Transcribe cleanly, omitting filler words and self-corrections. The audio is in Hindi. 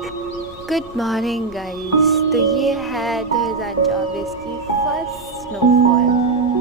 Good morning guys. तो ये है 2024 की फर्स्ट स्नोफॉल।